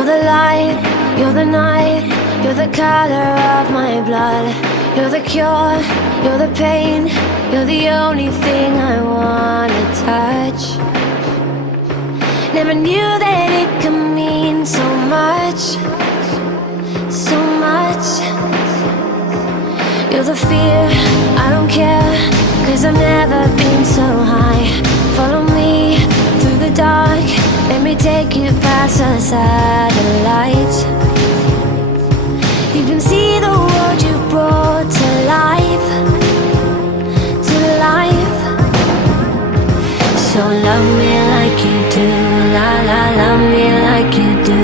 You're the light, you're the night, you're the color of my blood. You're the cure, you're the pain, you're the only thing I wanna touch. Never knew that it could mean so much, so much. You're the fear, I don't care, 'cause I've never been so high. Follow me through the dark, let me take you past the satellites. You can see the world you brought to life, to life. So love me like you do, la la, love me like you do.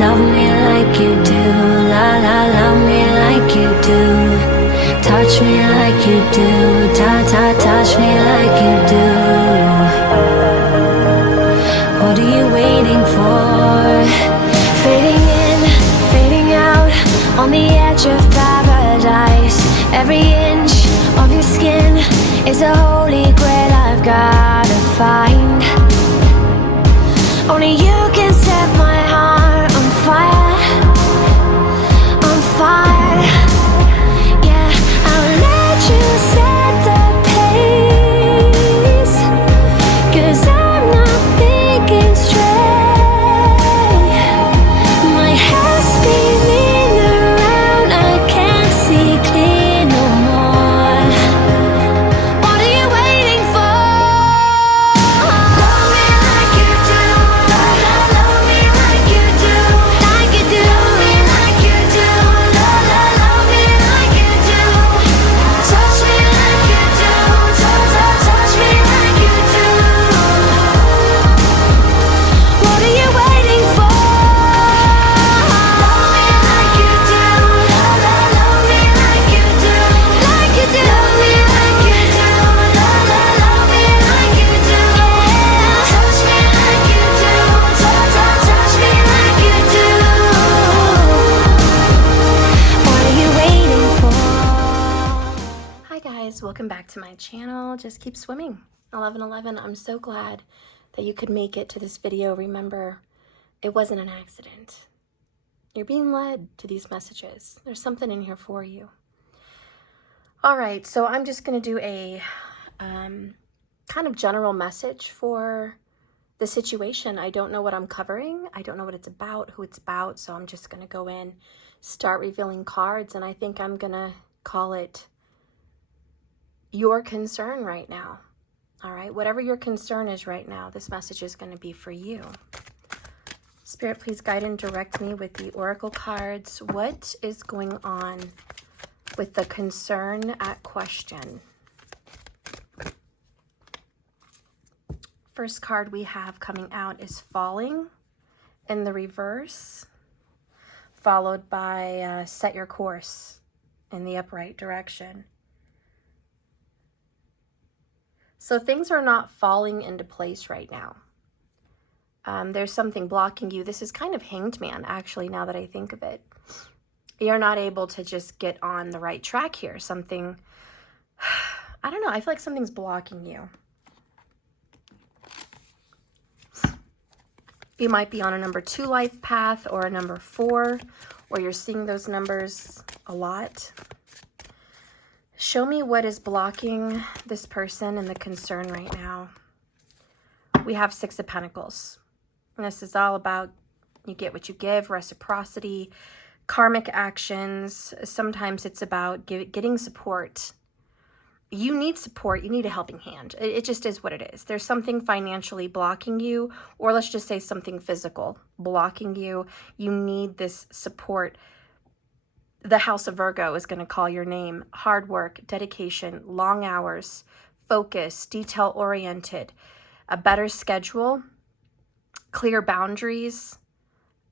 Love me like you do, la la, love me like you do. Touch me like you do, ta ta, touch me like you do. What are you waiting for? Fading in, fading out, on the edge of paradise. Every inch of your skin is a holy grail I've gotta find. Only you can set my heart on fire, on fire. Yeah, I'll let you set the pace, 'cause I'm not thinking straight. My head's spinning around, I can't see clear no more. What are you waiting for? Love me like you do, la la, love me like you do, like you do. Love me like you do, la la, love me like you do. Touch me like you do, touch me like you do. What are you waiting for? Love me like you do, la la, love me like you do, like you do. Love me like you do, la la, love me like you do. Touch me like you do, touch me like you do. What are you waiting for? Hi guys, welcome back to my channel. Just keep swimming. 1111. I'm so glad that you could make it to this video. Remember, it wasn't an accident. You're being led to these messages. There's something in here for you. All right, so I'm just going to do a kind of general message for the situation. I don't know what I'm covering. I don't know what it's about, who it's about. So I'm just going to go in, start revealing cards, and I think I'm going to call it your concern right now. All right, whatever your concern is right now, this message is going to be for you. Spirit, please guide and direct me with the oracle cards. What is going on with the concern at question? First card we have coming out is falling in the reverse, followed by set your course in the upright direction. So things are not falling into place right now. There's something blocking you. This is kind of Hanged Man, actually, now that I think of it. You're not able to just get on the right track here. Something, I don't know, I feel like something's blocking you. You might be on a number 2 life path or a number 4, or you're seeing those numbers a lot. Show me what is blocking this person and the concern right now. We have 6 of Pentacles. And this is all about you get what you give, reciprocity, karmic actions. Sometimes it's about getting support. You need support. You need a helping hand. It just is what it is. There's something financially blocking you, or let's just say something physical blocking you. You need this support. The House of Virgo is going to call your name. Hard work, dedication, long hours, focus, detail-oriented, a better schedule, clear boundaries,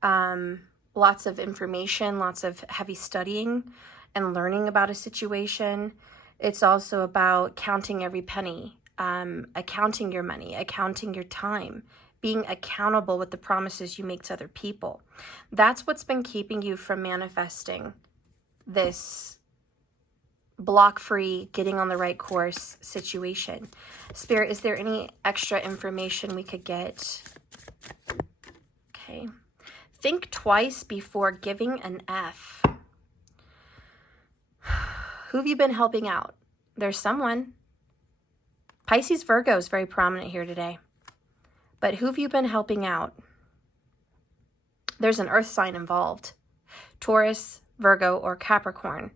lots of information, lots of heavy studying and learning about a situation. It's also about counting every penny, accounting your money, accounting your time, being accountable with the promises you make to other people. That's what's been keeping you from manifesting this block-free, getting on the right course situation. Spirit, is there any extra information we could get? Okay. Think twice before giving an F. Who have you been helping out? There's someone. Pisces, Virgo is very prominent here today. But who have you been helping out? There's an earth sign involved. Taurus, Virgo, or Capricorn.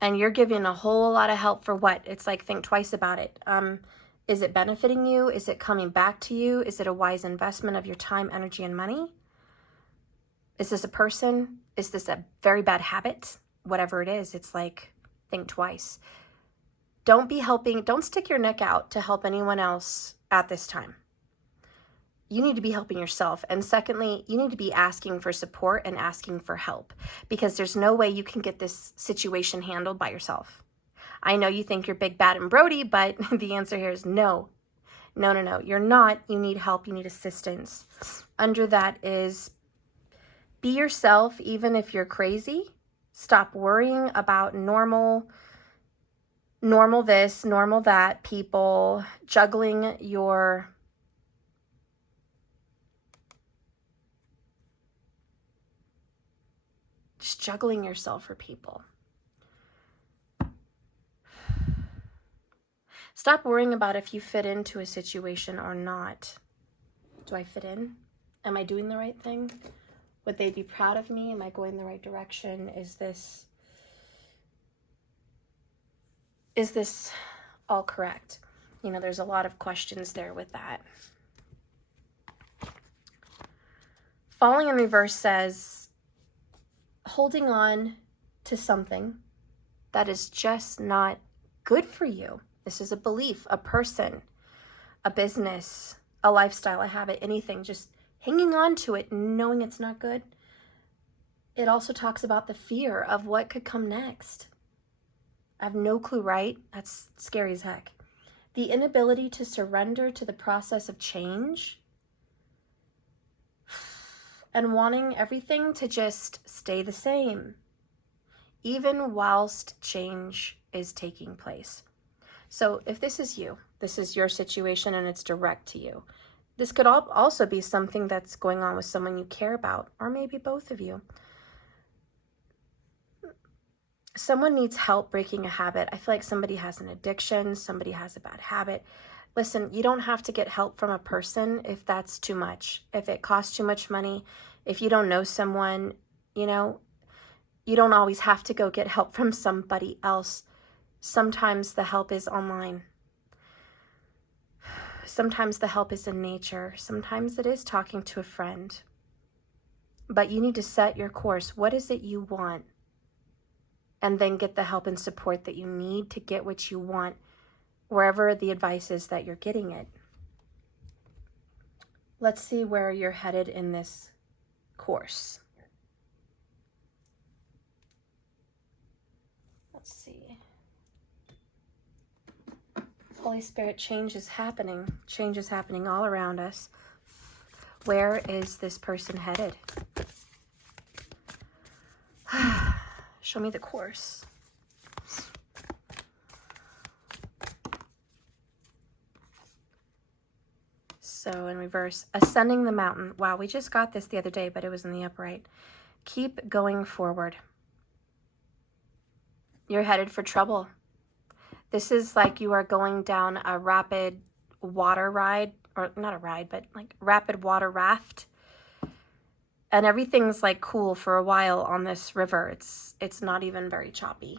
And you're giving a whole lot of help for what? It's like, think twice about it. Is it benefiting you? Is it coming back to you? Is it a wise investment of your time, energy, and money? Is this a person? Is this a very bad habit? Whatever it is, it's like, think twice. Don't stick your neck out to help anyone else at this time. You need to be helping yourself. And secondly, you need to be asking for support and asking for help, because there's no way you can get this situation handled by yourself. I know you think you're big, bad, and Brody, but the answer here is no. No. You're not. You need help. You need assistance. Under that is be yourself, even if you're crazy. Stop worrying about normal this, normal that people, juggling your just juggling yourself for people. Stop worrying about if you fit into a situation or not. Do I fit in? Am I doing the right thing? Would they be proud of me? Am I going the right direction? Is this all correct? You know, there's a lot of questions there with that. Falling in reverse says holding on to something that is just not good for you. This is a belief, a person, a business, a lifestyle, a habit, anything, just hanging on to it, knowing it's not good. It also talks about the fear of what could come next. I have no clue, right? That's scary as heck. The inability to surrender to the process of change and wanting everything to just stay the same, even whilst change is taking place. So if this is you, this is your situation and it's direct to you. This could also be something that's going on with someone you care about, or maybe both of you. Someone needs help breaking a habit. I feel like somebody has an addiction, somebody has a bad habit. Listen, you don't have to get help from a person if that's too much. If it costs too much money, if you don't know someone, you know, you don't always have to go get help from somebody else. Sometimes the help is online. Sometimes the help is in nature. Sometimes it is talking to a friend. But you need to set your course. What is it you want? And then get the help and support that you need to get what you want, wherever the advice is that you're getting it. Let's see where you're headed in this course. Let's see. Holy Spirit, change is happening. Change is happening all around us. Where is this person headed? Show me the course. So in reverse, ascending the mountain. Wow, we just got this the other day, but it was in the upright. Keep going forward. You're headed for trouble. This is like you are going down a rapid water ride, or not a ride, but like rapid water raft. And everything's like cool for a while on this river. It's not even very choppy.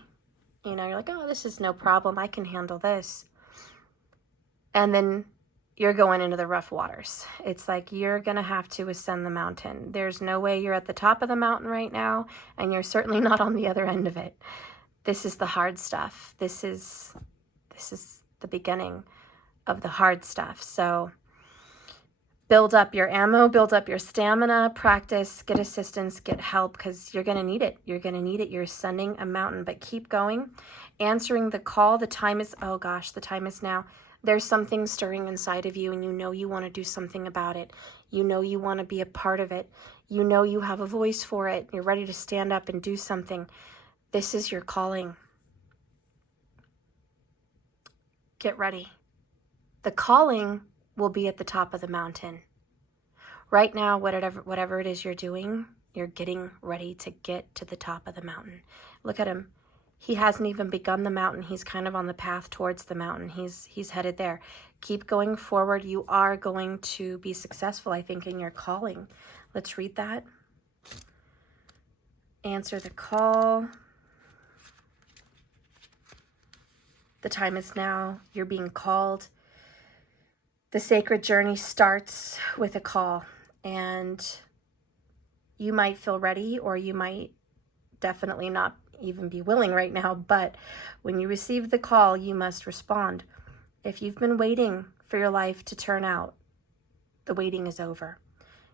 You know, you're like, oh, this is no problem. I can handle this. And then you're going into the rough waters. It's like you're going to have to ascend the mountain. There's no way you're at the top of the mountain right now, and you're certainly not on the other end of it. This is the hard stuff. This is the beginning of the hard stuff. So build up your ammo, build up your stamina, practice, get assistance, get help, because you're going to need it. You're going to need it. You're ascending a mountain, but keep going. Answering the call. The time is, oh gosh, the time is now. There's something stirring inside of you, and you know you want to do something about it. You know you want to be a part of it. You know you have a voice for it. You're ready to stand up and do something. This is your calling. Get ready. The calling will be at the top of the mountain. Right now, whatever it is you're doing, you're getting ready to get to the top of the mountain. Look at him. He hasn't even begun the mountain. He's kind of on the path towards the mountain. He's headed there. Keep going forward. You are going to be successful, I think, in your calling. Let's read that. Answer the call. The time is now. You're being called. The sacred journey starts with a call, and you might feel ready, or you might definitely not even be willing right now, but when you receive the call, you must respond. If you've been waiting for your life to turn out, the waiting is over.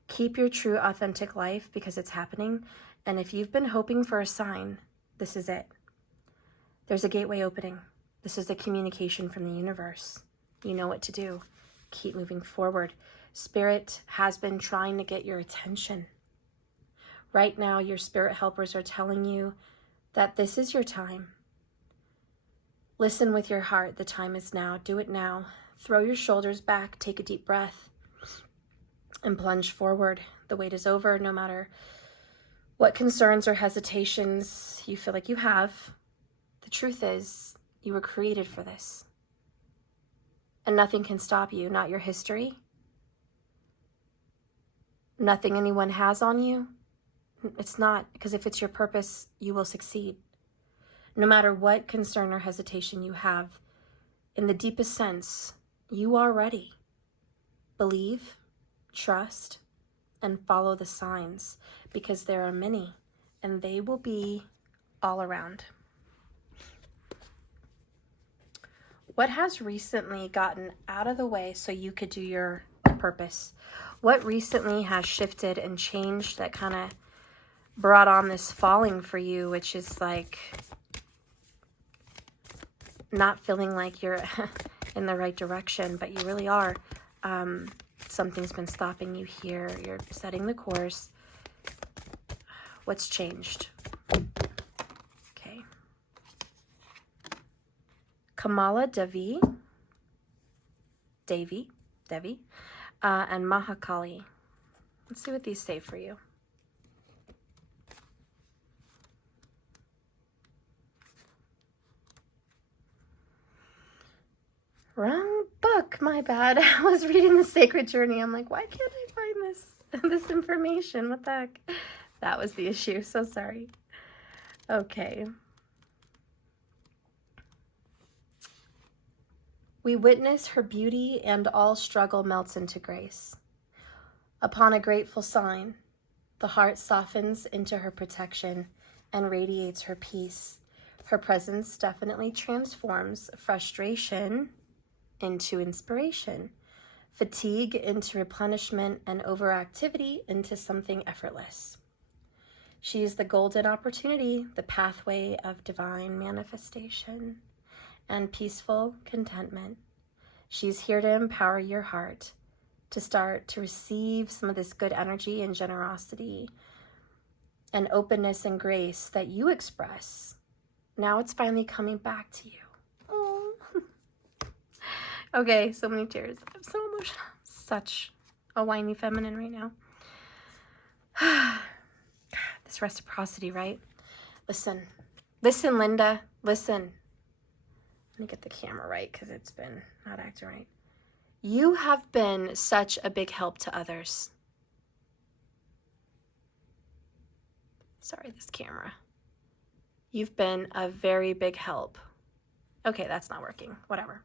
Keep your true, authentic life because it's happening. And if you've been hoping for a sign, this is it. There's a gateway opening. This is a communication from the universe. You know what to do. Keep moving forward. Spirit has been trying to get your attention. Right now, your spirit helpers are telling you that this is your time. Listen with your heart. The time is now. Do it now. Throw your shoulders back. Take a deep breath and plunge forward. The wait is over. No matter what concerns or hesitations you feel like you have, the truth is you were created for this. And nothing can stop you. Not your history. Nothing anyone has on you. It's not, because if it's your purpose, you will succeed. No matter what concern or hesitation you have, in the deepest sense, you are ready. Believe, trust, and follow the signs, because there are many, and they will be all around. What has recently gotten out of the way so you could do your purpose? What recently has shifted and changed that kind of brought on this falling for you, which is like not feeling like you're in the right direction, but you really are. Something's been stopping you here. You're setting the course. What's changed? Okay. Kamala Devi, and Mahakali. Let's see what these say for you. Wrong book, my bad. I was reading The Sacred Journey. I'm like, why can't I find this information? What the heck? That was the issue. So sorry. Okay. We witness her beauty, and all struggle melts into grace. Upon a grateful sign, the heart softens into her protection and radiates her peace. Her presence definitely transforms frustration into inspiration, fatigue into replenishment, and overactivity into something effortless. She is the golden opportunity, the pathway of divine manifestation and peaceful contentment. She's here to empower your heart to start to receive some of this good energy and generosity and openness and grace that you express. Now it's finally coming back to you. Oh. Okay, so many tears. I'm so emotional. Such a whiny feminine right now. This reciprocity, right? Listen, Linda, listen. Let me get the camera right because it's been not acting right. You have been such a big help to others. Sorry, this camera. You've been a very big help. Okay, that's not working. Whatever.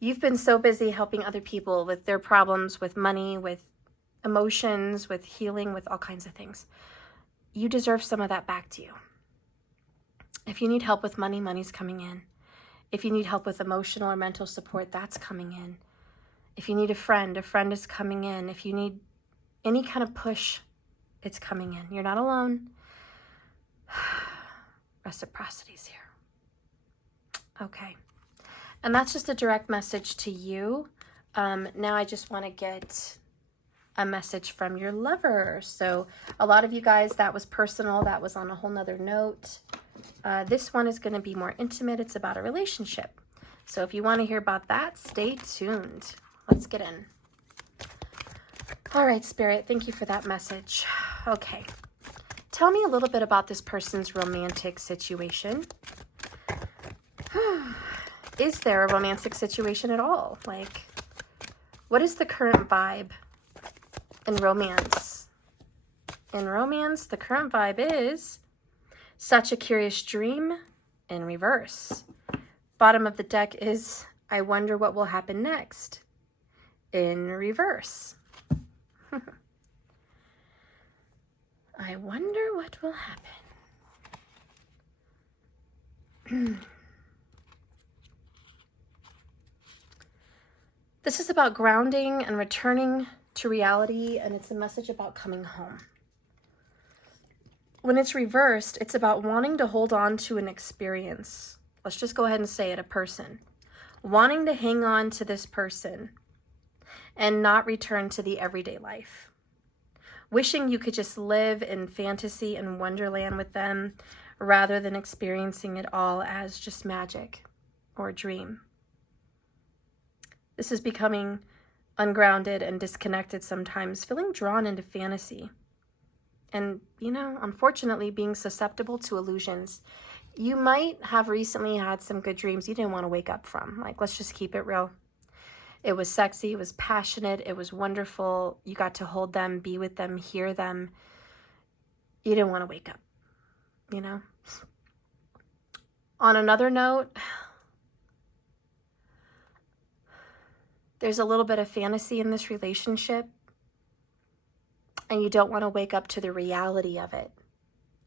You've been so busy helping other people with their problems, with money, with emotions, with healing, with all kinds of things. You deserve some of that back to you. If you need help with money, money's coming in. If you need help with emotional or mental support, that's coming in. If you need a friend is coming in. If you need any kind of push, it's coming in. You're not alone. Reciprocity's here. Okay. And that's just a direct message to you. Now I just want to get a message from your lover. So a lot of you guys, that was personal. That was on a whole nother note. This one is going to be more intimate. It's about a relationship. So if you want to hear about that, stay tuned. Let's get in. All right, Spirit, thank you for that message. Okay. Tell me a little bit about this person's romantic situation. Is there a romantic situation at all? Like, what is the current vibe in romance? In romance, the current vibe is such a curious dream in reverse. Bottom of the deck is I wonder what will happen next in reverse. I wonder what will happen. This is about grounding and returning to reality, and it's a message about coming home. When it's reversed, it's about wanting to hold on to an experience. Let's just go ahead and say it, a person. Wanting to hang on to this person and not return to the everyday life. Wishing you could just live in fantasy and wonderland with them rather than experiencing it all as just magic or a dream. This is becoming ungrounded and disconnected sometimes, feeling drawn into fantasy. And, you know, unfortunately, being susceptible to illusions. You might have recently had some good dreams you didn't want to wake up from. Like, let's just keep it real. It was sexy, it was passionate, it was wonderful. You got to hold them, be with them, hear them. You didn't want to wake up, you know? On another note, there's a little bit of fantasy in this relationship, and you don't want to wake up to the reality of it.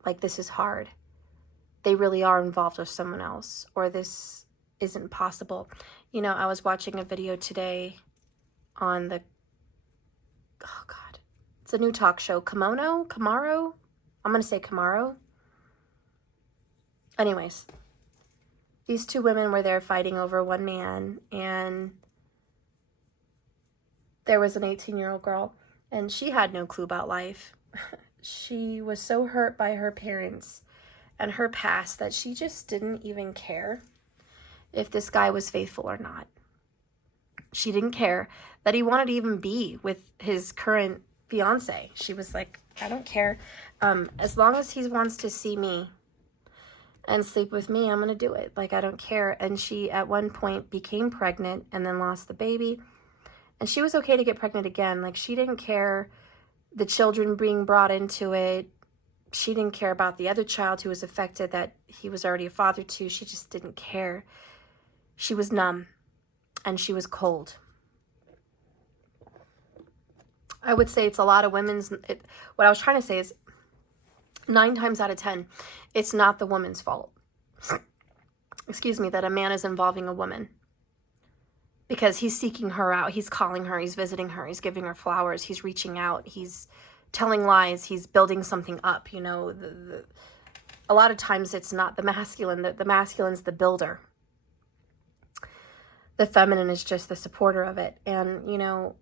Like, this is hard. They really are involved with someone else, or this isn't possible. You know, I was watching a video today on the, oh God, it's a new talk show, Kimono Camaro? I'm going to say Camaro. Anyways, these two women were there fighting over one man, and there was an 18-year-old girl, and she had no clue about life. She was so hurt by her parents and her past that she just didn't even care if this guy was faithful or not. She didn't care that he wanted to even be with his current fiance. She was like, I don't care. As long as he wants to see me and sleep with me, I'm going to do it. Like, I don't care. And she, at one point, became pregnant and then lost the baby. And she was okay to get pregnant again. Like, she didn't care the children being brought into it. She didn't care about the other child who was affected that he was already a father to. She just didn't care. She was numb and she was cold. I would say it's a lot of women's, what I was trying to say is 9 times out of 10, it's not the woman's fault. Excuse me, that a man is involving a woman. Because he's seeking her out, he's calling her, he's visiting her, he's giving her flowers, he's reaching out, he's telling lies, he's building something up, you know. A lot of times it's not the masculine, the masculine's the builder. The feminine is just the supporter of it. And, you know,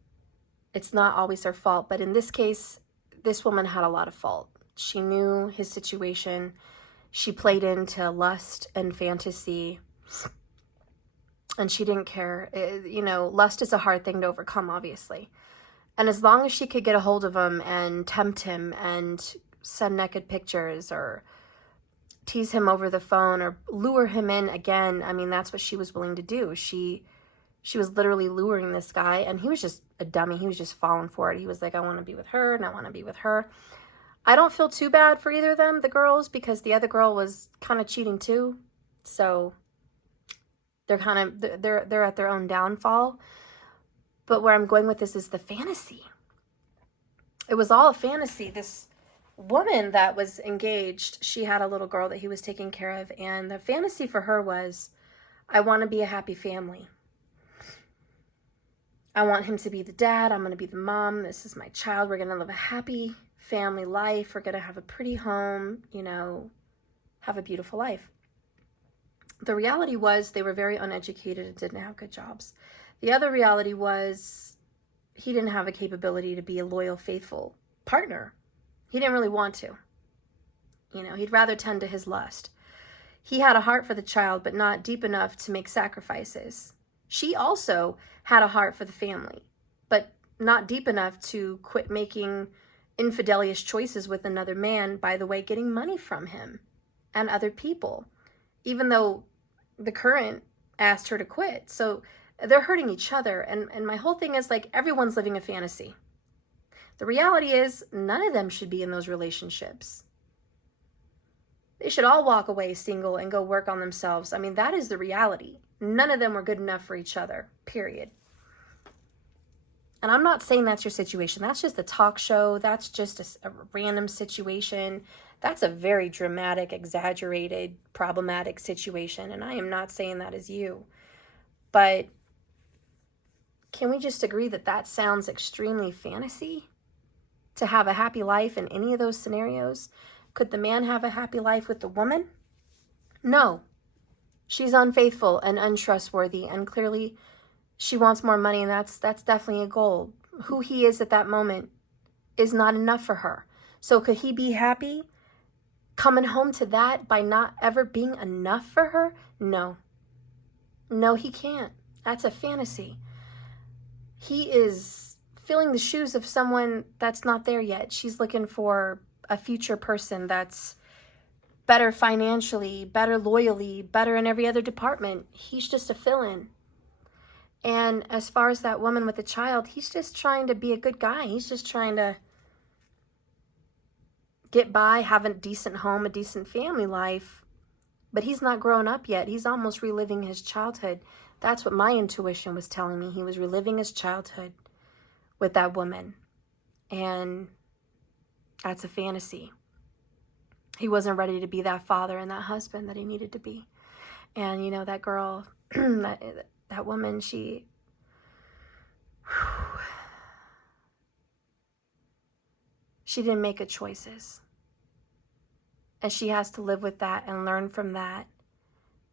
it's not always their fault. But in this case, this woman had a lot of fault. She knew his situation. She played into lust and fantasy. And she didn't care. You know, lust is a hard thing to overcome, obviously. And as long as she could get a hold of him and tempt him and send naked pictures or tease him over the phone or lure him in again, I mean, that's what she was willing to do. She was literally luring this guy, and he was just a dummy. He was just falling for it. He was like, I want to be with her, and I want to be with her. I don't feel too bad for either of them, the girls, because the other girl was kind of cheating too. So they're at their own downfall. But where I'm going with this is the fantasy. It was all a fantasy. This woman that was engaged, she had a little girl that he was taking care of, and the fantasy for her was, I want to be a happy family. I want him to be the dad. I'm going to be the mom. This is my child. We're going to live a happy family life. We're going to have a pretty home, you know, have a beautiful life. The reality was they were very uneducated and didn't have good jobs. The other reality was he didn't have a capability to be a loyal, faithful partner. He didn't really want to. You know, he'd rather tend to his lust. He had a heart for the child, but not deep enough to make sacrifices. She also had a heart for the family, but not deep enough to quit making infidelious choices with another man, by the way, getting money from him and other people, even though the current asked her to quit. So they're hurting each other. And my whole thing is like, everyone's living a fantasy. The reality is none of them should be in those relationships. They should all walk away single and go work on themselves. I mean, that is the reality. None of them were good enough for each other, period. And I'm not saying that's your situation. That's just a talk show. That's just a random situation. That's a very dramatic, exaggerated, problematic situation. And I am not saying that is you. But can we just agree that that sounds extremely fantasy? To have a happy life in any of those scenarios? Could the man have a happy life with the woman? No. She's unfaithful and untrustworthy, and clearly she wants more money, and that's definitely a goal. Who he is at that moment is not enough for her. So could he be happy coming home to that by not ever being enough for her? No. No, he can't. That's a fantasy. He is filling the shoes of someone that's not there yet. She's looking for a future person that's better financially, better loyally, better in every other department. He's just a fill-in. And as far as that woman with the child, he's just trying to be a good guy. He's just trying to get by, have a decent home, a decent family life. But he's not grown up yet. He's almost reliving his childhood. That's what my intuition was telling me. He was reliving his childhood with that woman. And that's a fantasy. He wasn't ready to be that father and that husband that he needed to be. And, you know, that girl, that woman, she didn't make good choices. And she has to live with that and learn from that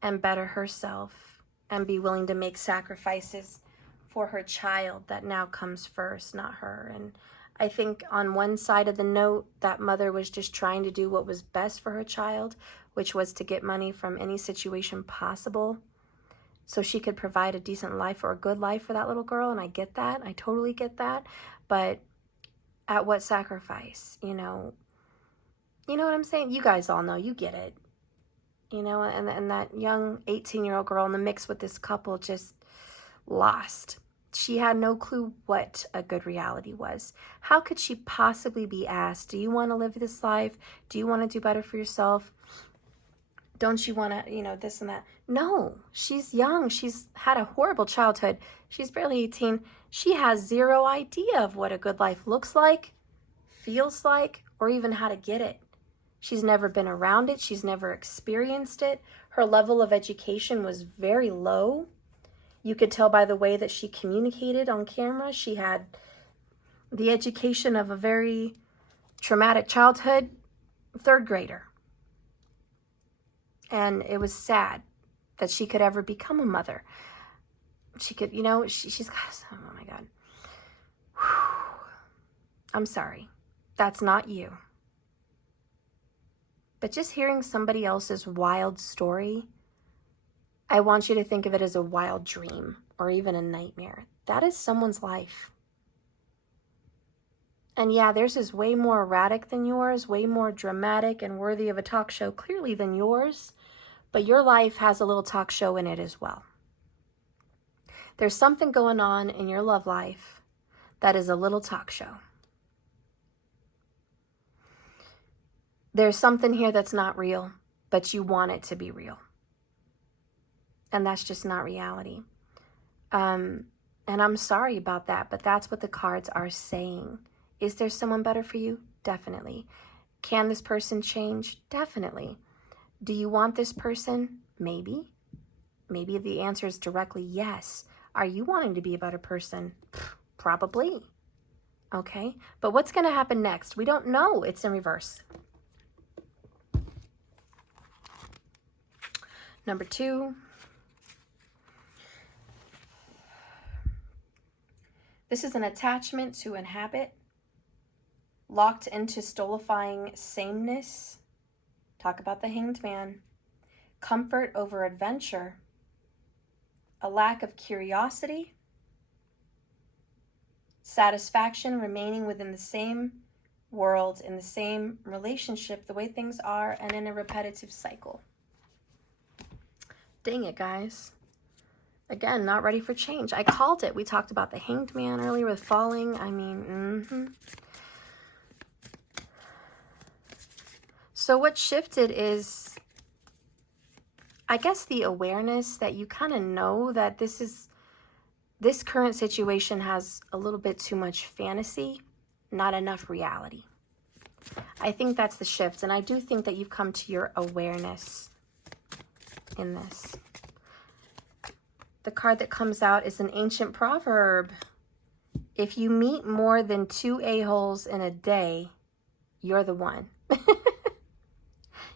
and better herself and be willing to make sacrifices for her child that now comes first, not her. And I think on one side of the note, that mother was just trying to do what was best for her child, which was to get money from any situation possible so she could provide a decent life or a good life for that little girl. And I get that. I totally get that. But at what sacrifice? You know what I'm saying? You guys all know. You get it. You know, and that young 18-year-old girl in the mix with this couple just lost. She had no clue what a good reality was. How could she possibly be asked, do you want to live this life? Do you want to do better for yourself? Don't you want to, you know, this and that? No, she's young. She's had a horrible childhood. She's barely 18. She has zero idea of what a good life looks like, feels like, or even how to get it. She's never been around it. She's never experienced it. Her level of education was very low. You could tell by the way that she communicated on camera. She had the education of a very traumatic childhood, third grader. And it was sad that she could ever become a mother. She could, you know, she's got, oh my God. Whew. I'm sorry. That's not you. But just hearing somebody else's wild story, I want you to think of it as a wild dream or even a nightmare. That is someone's life. And yeah, theirs is way more erratic than yours, way more dramatic and worthy of a talk show clearly than yours. But your life has a little talk show in it as well. There's something going on in your love life that is a little talk show. There's something here that's not real, but you want it to be real. And that's just not reality. And I'm sorry about that, but that's what the cards are saying. Is there someone better for you? Definitely. Can this person change? Definitely. Do you want this person? Maybe. Maybe the answer is directly yes. Are you wanting to be a better person? Probably. Okay. But what's going to happen next? We don't know. It's in reverse. Number 2. This is an attachment to a habit, locked into stultifying sameness. Talk about the Hanged Man. Comfort over adventure. A lack of curiosity. satisfaction, remaining within the same world, in the same relationship, the way things are, and in a repetitive cycle. Dang it, guys. Again, not ready for change. I called it. We talked about the Hanged Man earlier with falling. I mean, So what shifted is, I guess, the awareness that you kind of know that this current situation has a little bit too much fantasy, not enough reality. I think that's the shift. And I do think that you've come to your awareness in this. The card that comes out is an ancient proverb. If you meet more than 2 a-holes in a day, you're the one.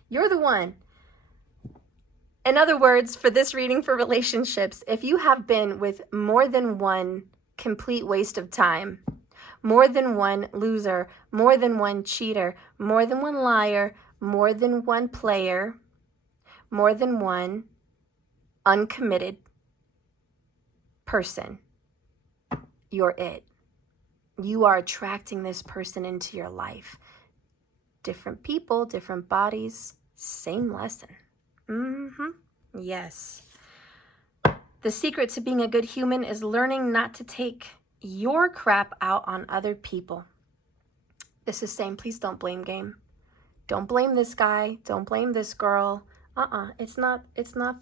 You're the one. In other words, for this reading for relationships, if you have been with more than one complete waste of time, more than one loser, more than one cheater, more than one liar, more than one player, more than one uncommitted person, you're it. You are attracting this person into your life. Different people, different bodies, same lesson. Yes. The secret to being a good human is learning not to take your crap out on other people. This is saying, please don't blame game. Don't blame this guy. Don't blame this girl. It's not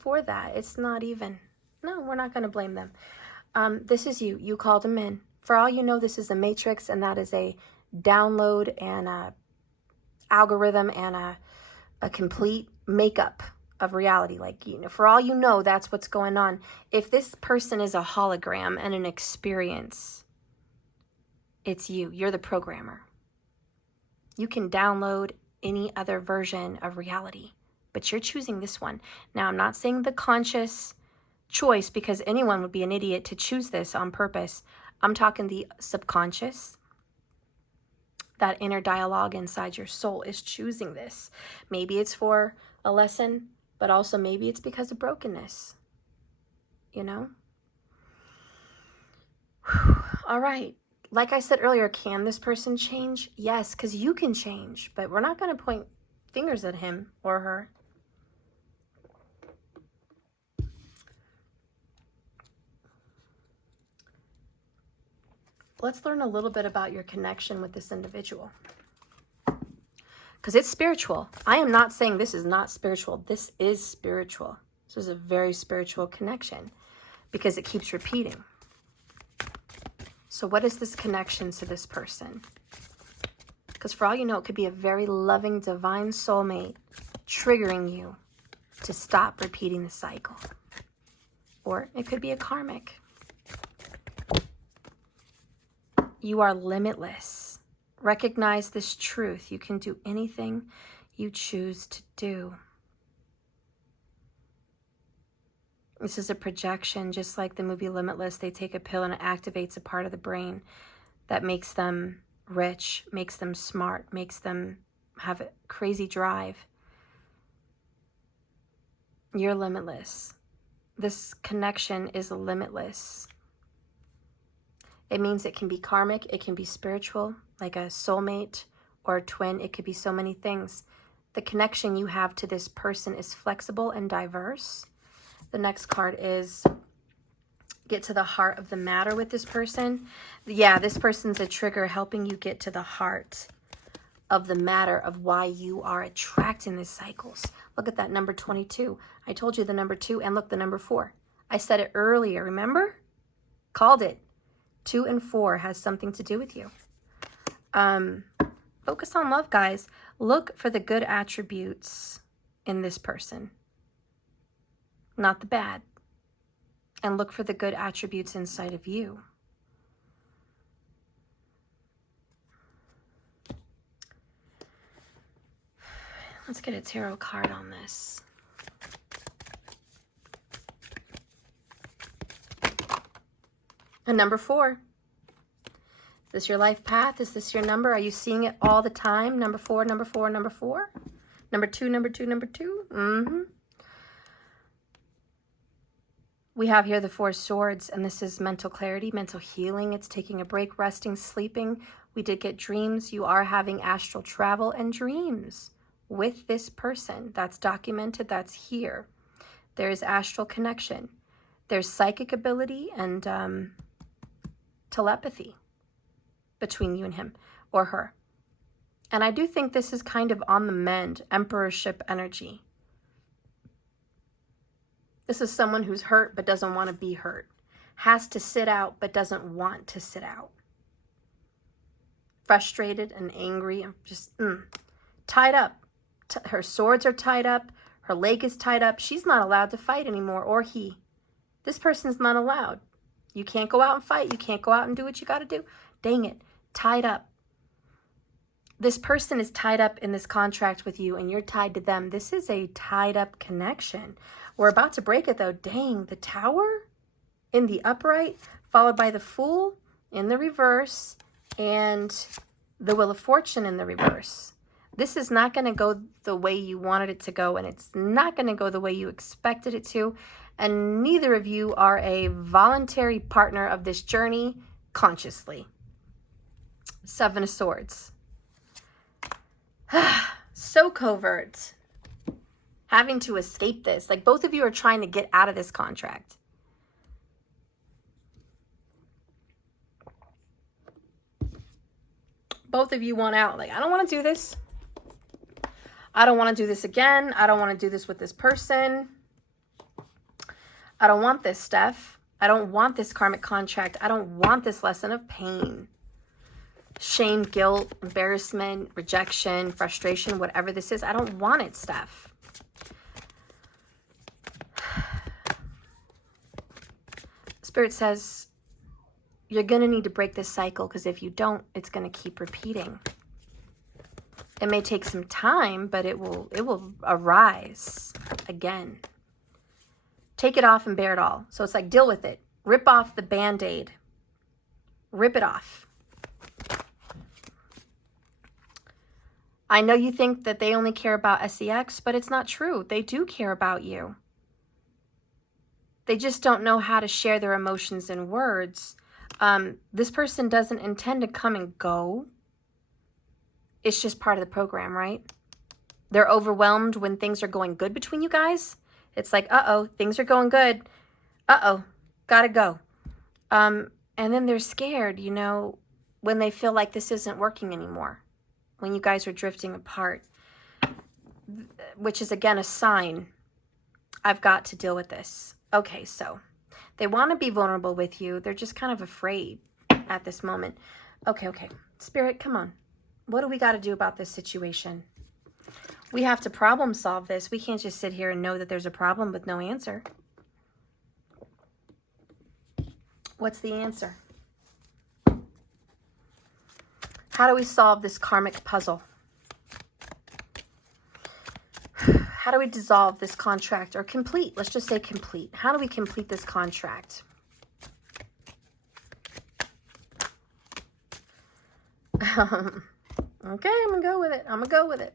for that. It's not even. No, we're not going to blame them. This is you. You called them in. For all you know, this is a matrix, and that is a download and a algorithm and a complete makeup of reality. Like, you know, for all you know, that's what's going on. If this person is a hologram and an experience, it's you. You're the programmer. You can download any other version of reality, but you're choosing this one. Now, I'm not saying the conscious choice, because anyone would be an idiot to choose this on purpose. I'm talking the subconscious. That inner dialogue inside your soul is choosing this. Maybe it's for a lesson, but also maybe it's because of brokenness. You know? All right. Like I said earlier, can this person change? Yes, because you can change, but we're not going to point fingers at him or her. Let's learn a little bit about your connection with this individual. Because it's spiritual. I am not saying this is not spiritual. This is spiritual. This is a very spiritual connection because it keeps repeating. So what is this connection to this person? Because for all you know, it could be a very loving, divine soulmate triggering you to stop repeating the cycle. Or it could be a karmic. You are limitless. Recognize this truth. You can do anything you choose to do. This is a projection, just like the movie Limitless. They take a pill and it activates a part of the brain that makes them rich, makes them smart, makes them have a crazy drive. You're limitless. This connection is limitless. It means it can be karmic, it can be spiritual, like a soulmate or a twin. It could be so many things. The connection you have to this person is flexible and diverse. The next card is get to the heart of the matter with this person. Yeah, this person's a trigger helping you get to the heart of the matter of why you are attracting these cycles. Look at that number 22. I told you the number 2, and look, the number 4. I said it earlier, remember? Called it. 2 and 4 has something to do with you. Focus on love, guys. Look for the good attributes in this person, not the bad. And look for the good attributes inside of you. Let's get a tarot card on this. And number 4. Is this your life path? Is this your number? Are you seeing it all the time? Number 4, number 4, number 4. Number 2, number 2, number 2. We have here the Four Swords, and this is mental clarity, mental healing. It's taking a break, resting, sleeping. We did get dreams. You are having astral travel and dreams with this person. That's documented. That's here. There is astral connection. There's psychic ability and telepathy between you and him or her. And I do think this is kind of on the mend, emperorship energy. This is someone who's hurt but doesn't want to be hurt. Has to sit out but doesn't want to sit out. Frustrated and angry and just tied up. Her swords are tied up. Her leg is tied up. She's not allowed to fight anymore, or he. This person's not allowed. You can't go out and fight. You can't go out and do what you got to do. Dang it. Tied up. This person is tied up in this contract with you and you're tied to them. This is a tied up connection. We're about to break it though. Dang, the Tower in the upright, followed by the Fool in the reverse, and the Wheel of Fortune in the reverse. This is not going to go the way you wanted it to go, and it's not going to go the way you expected it to. And neither of you are a voluntary partner of this journey consciously. Seven of Swords. So covert. Having to escape this. Like both of you are trying to get out of this contract. Both of you want out. Like, I don't want to do this. I don't want to do this again. I don't want to do this with this person. I don't want this, Steph. I don't want this karmic contract. I don't want this lesson of pain. Shame, guilt, embarrassment, rejection, frustration, whatever this is. I don't want it, Steph. Spirit says, you're going to need to break this cycle because if you don't, it's going to keep repeating. It may take some time, but it will arise again. Take it off and bear it all. So it's like, deal with it. Rip off the Band-Aid. Rip it off. I know you think that they only care about sex, but it's not true. They do care about you. They just don't know how to share their emotions in words. This person doesn't intend to come and go. It's just part of the program, right? They're overwhelmed when things are going good between you guys. It's like, uh-oh, things are going good. Uh-oh, gotta go. And then they're scared, you know, when they feel like this isn't working anymore. When you guys are drifting apart. Which is, again, a sign. I've got to deal with this. Okay, so they want to be vulnerable with you. They're just kind of afraid at this moment. Okay. Spirit, come on. What do we got to do about this situation? We have to problem solve this. We can't just sit here and know that there's a problem with no answer. What's the answer? How do we solve this karmic puzzle? How do we dissolve this contract or complete? Let's just say complete. How do we complete this contract? Okay, I'm going to go with it. I'm going to go with it.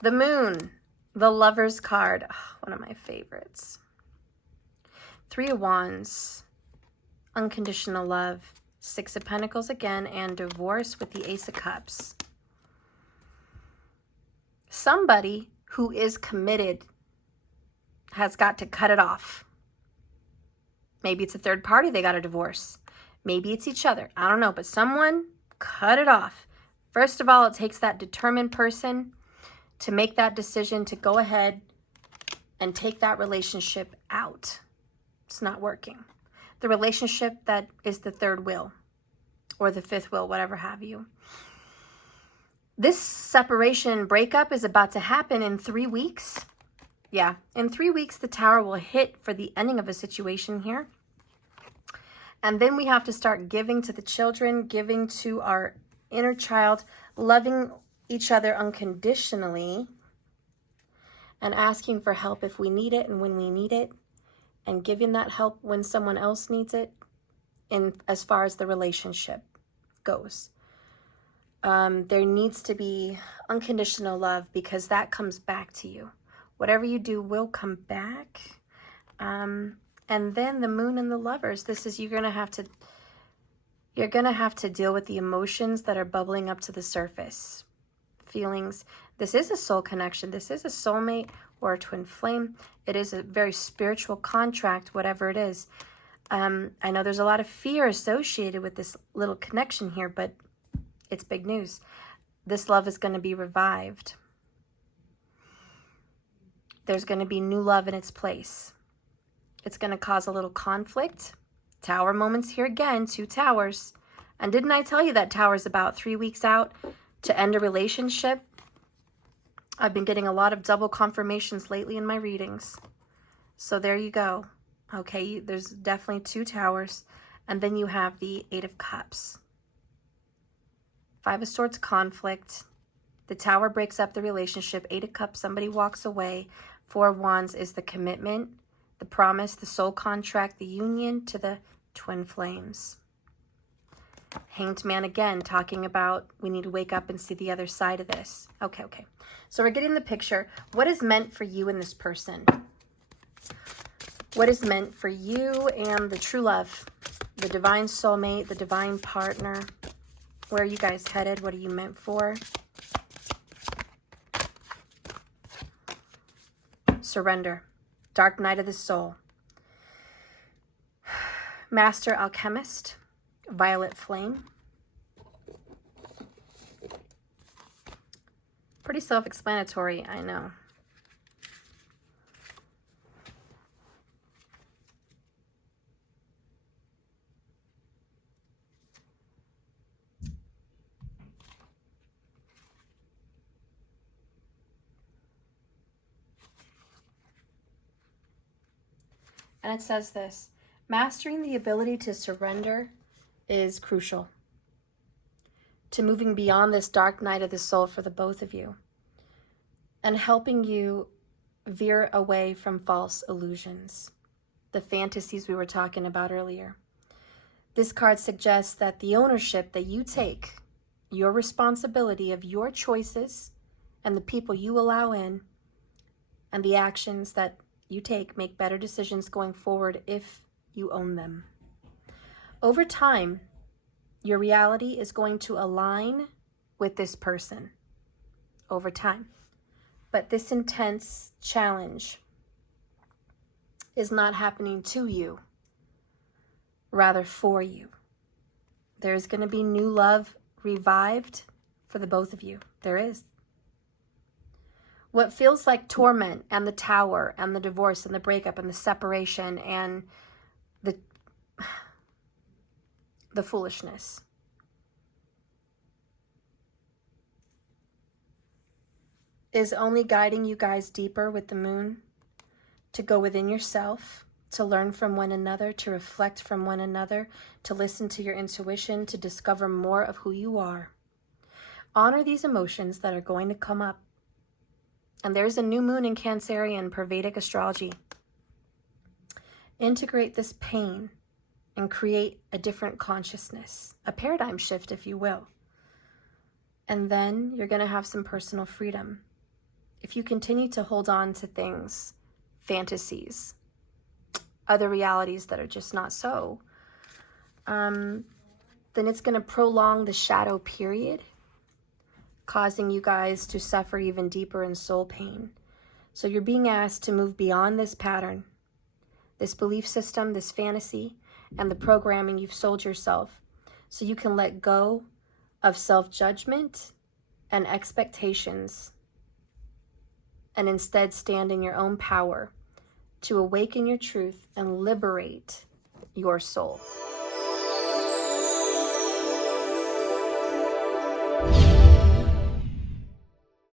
The Moon, the Lover's card. Oh, one of my favorites. Three of Wands, unconditional love. Six of Pentacles again, and divorce with the Ace of Cups. Somebody who is committed has got to cut it off. Maybe it's a third party they got a divorce. Maybe it's each other. I don't know, but someone cut it off. First of all, it takes that determined person to make that decision to go ahead and take that relationship out. It's not working. The relationship that is the third wheel or the fifth wheel, whatever have you. This separation breakup is about to happen in 3 weeks. Yeah, in 3 weeks, the Tower will hit for the ending of a situation here. And then we have to start giving to the children, giving to our inner child, loving each other unconditionally, and asking for help if we need it and when we need it, and giving that help when someone else needs it, in as far as the relationship goes. There needs to be unconditional love because that comes back to you. Whatever you do will come back. And then the Moon and the Lovers. This is, you're going to have to deal with the emotions that are bubbling up to the surface. Feelings. This is a soul connection. This is a soulmate or a twin flame. It is a very spiritual contract, whatever it is. I know there's a lot of fear associated with this little connection here, but it's big news. This love is going to be revived. There's going to be new love in its place. It's going to cause a little conflict. Tower moments here again, 2 towers. And didn't I tell you that tower's about 3 weeks out to end a relationship? I've been getting a lot of double confirmations lately in my readings. So there you go. Okay, there's definitely 2 towers. And then you have the 8 of Cups. 5 of Swords, conflict. The tower breaks up the relationship. 8 of Cups, somebody walks away. 4 of Wands is the commitment, the promise, the soul contract, the union to the twin flames. Hanged Man again, talking about we need to wake up and see the other side of this. Okay. So we're getting the picture. What is meant for you and this person? What is meant for you and the true love, the divine soulmate, the divine partner? Where are you guys headed? What are you meant for? Surrender. Dark night of the soul. Master alchemist. Violet flame. Pretty self-explanatory, I know. And it says this: mastering the ability to surrender is crucial to moving beyond this dark night of the soul for the both of you and helping you veer away from false illusions, the fantasies we were talking about earlier. This card suggests that the ownership that you take, your responsibility of your choices and the people you allow in and the actions that you take, make better decisions going forward if you own them. Over time, your reality is going to align with this person over time. But this intense challenge is not happening to you, rather for you. There's going to be new love revived for the both of you. There is. What feels like torment and the tower and the divorce and the breakup and the separation and the foolishness is only guiding you guys deeper with the moon to go within yourself, to learn from one another, to reflect from one another, to listen to your intuition, to discover more of who you are. Honor these emotions that are going to come up. And there's a new moon in Cancerian per Vedic astrology. Integrate this pain and create a different consciousness, a paradigm shift, if you will. And then you're going to have some personal freedom. If you continue to hold on to things, fantasies, other realities that are just not so, then it's going to prolong the shadow period, causing you guys to suffer even deeper in soul pain. So you're being asked to move beyond this pattern, this belief system, this fantasy, and the programming you've sold yourself, so you can let go of self-judgment and expectations and instead stand in your own power to awaken your truth and liberate your soul.